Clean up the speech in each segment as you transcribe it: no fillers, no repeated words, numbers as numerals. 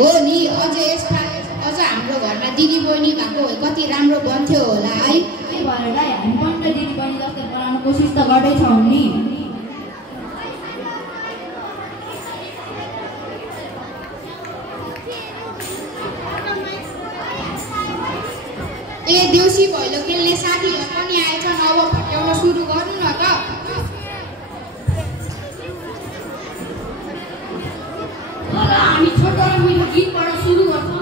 हो नि अझ हाम्रो घरमा दिदी बहिनी भएको भए कति राम्रो बन्थ्यो होला है। त्यही भएर हामी पनि त दिदी बहिनी जस्तै बनाउन कोसिस त गर्दैछौँ नि। ए देउसी भैलो खेल्ने साथीहरू पनि आएछन्, अब भट्याउन सुरु गर्नु न त। हामी छोटो र मिठो गीतबाट सुरु गर्छौँ।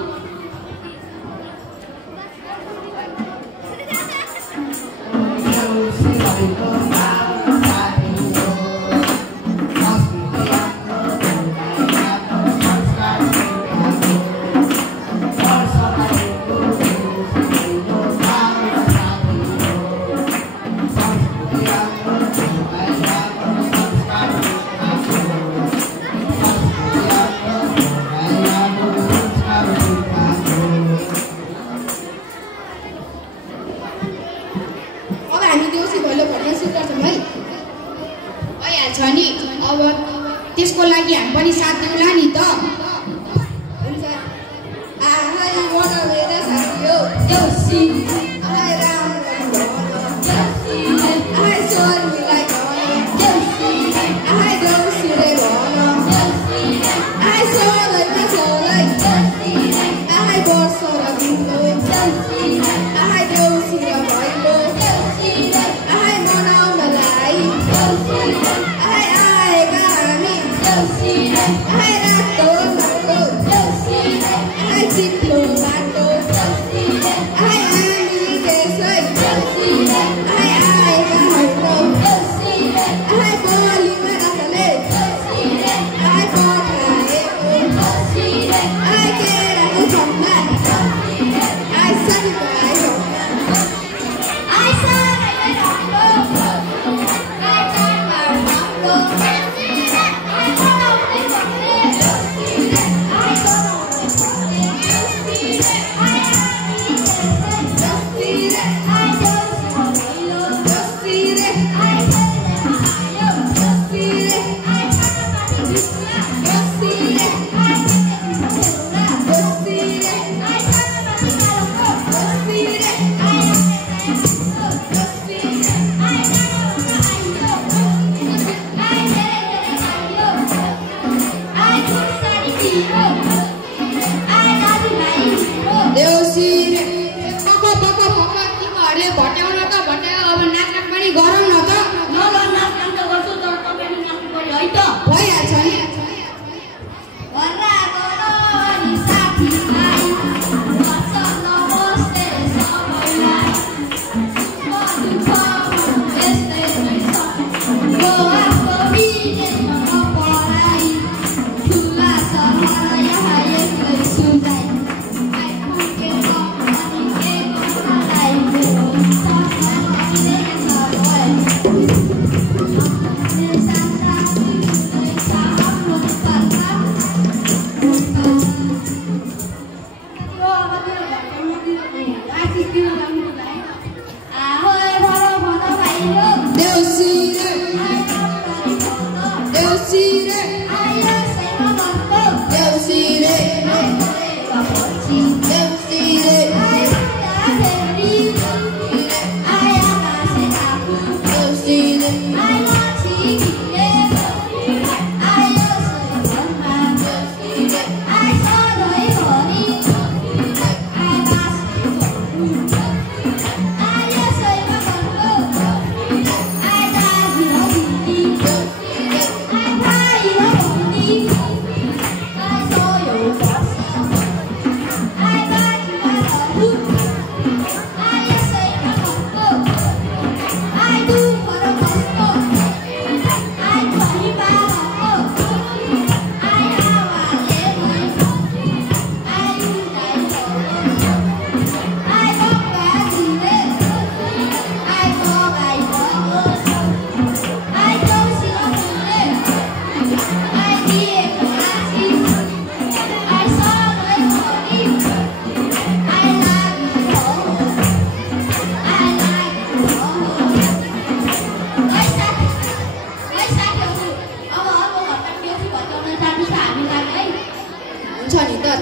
त्यसको लागि हामी पनि साथ दिउँला नि त।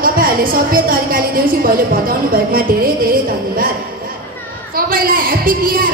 तपाईहरुले सभ्य तरिकाले देउसी भैलो भताउनु भएकोमा धेरै धेरै धन्यवाद। सबैलाई ह्यापी तिहार